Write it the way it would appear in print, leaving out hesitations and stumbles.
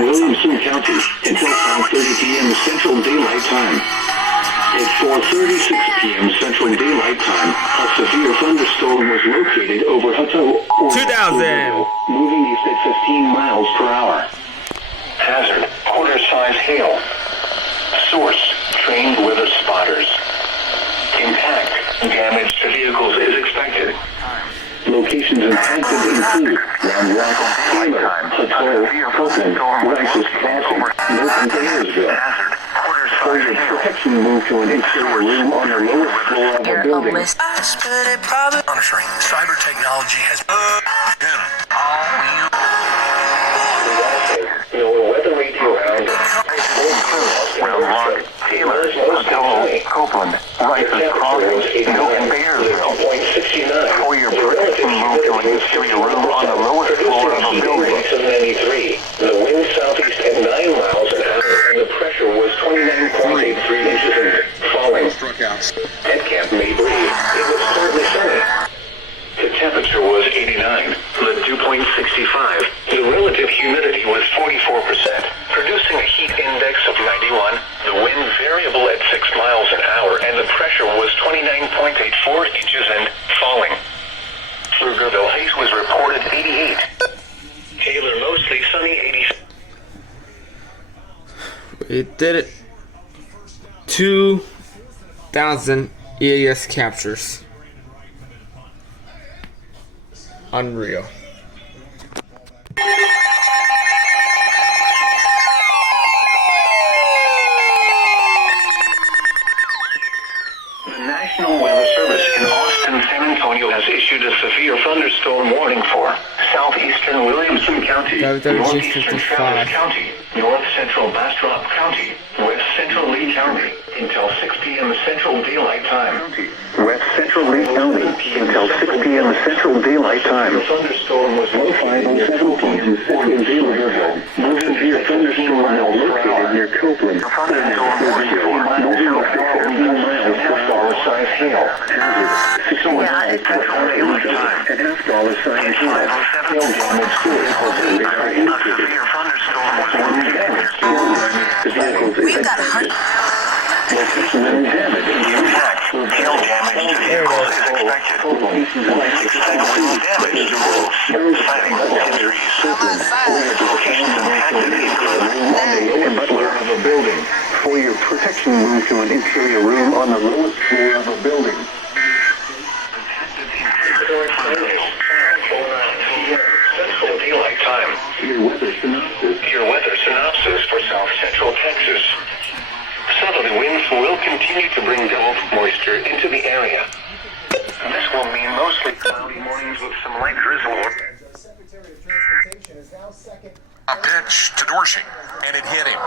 Williamson County until 5:30 p.m. Central Daylight Time. At 4:36 p.m. Central Daylight Time, a severe thunderstorm was located over Hutto, 2000. moving east at 15 miles per hour. Hazard, quarter-size hail. Source, trained weather spotters. Impact, damage to vehicles is expected. Locations impacted include Round Rock, Taylor, Hutto, Copeland, Rice's Crossing, Milton, Taylorsville. For your protection, move to an interior room on the lowest floor of a building. Monitoring. Cyber technology has No weather radio around. Round Rock, Taylor, Hutto, Copeland, Rice's Crossing, Milton, Taylorsville. For your protection, move to an interior room on the lowest floor of a building. The wind southeast at 9 miles an hour, and the pressure was 29.83 inches and falling. At Camp May Breeze, it was partly sunny. The temperature was 89, the dew point 65. The relative humidity was 44%, producing a heat index of 91. The wind variable at 6 miles an hour, and the pressure was 29.84 inches and falling. Pflugerville Heights was reported 88. Taylor mostly sunny 87. We did it. 2,000 EAS captures. Unreal. The National Weather Service in Austin, San Antonio has issued a severe thunderstorm warning for southeastern Williamson County, northeastern Travis County, north central Bastrop County, west central Lee County until 6 p.m. Central Daylight Time. West central Lee County until 6 p.m. Central Daylight Time. The thunderstorm was located near Copeland in Taylorville. Moving here, thunderstorm was located near Copeland. Size hail. Yeah, it's $1 size hail. Hail damage to We've got location and damage. Impact. Hail damage to vehicles is expected. Wind damage to roofs. Citing injuries. Locations impacted include and butler of a building. For your protection, move to an interior room on the lowest floor of a building. Central Daylight Time. Your weather synopsis for South Central Texas. Southerly winds will continue to bring double moisture into the area. This will mean mostly cloudy mornings with some light drizzle. a pitch to Dorsey, and it hit him.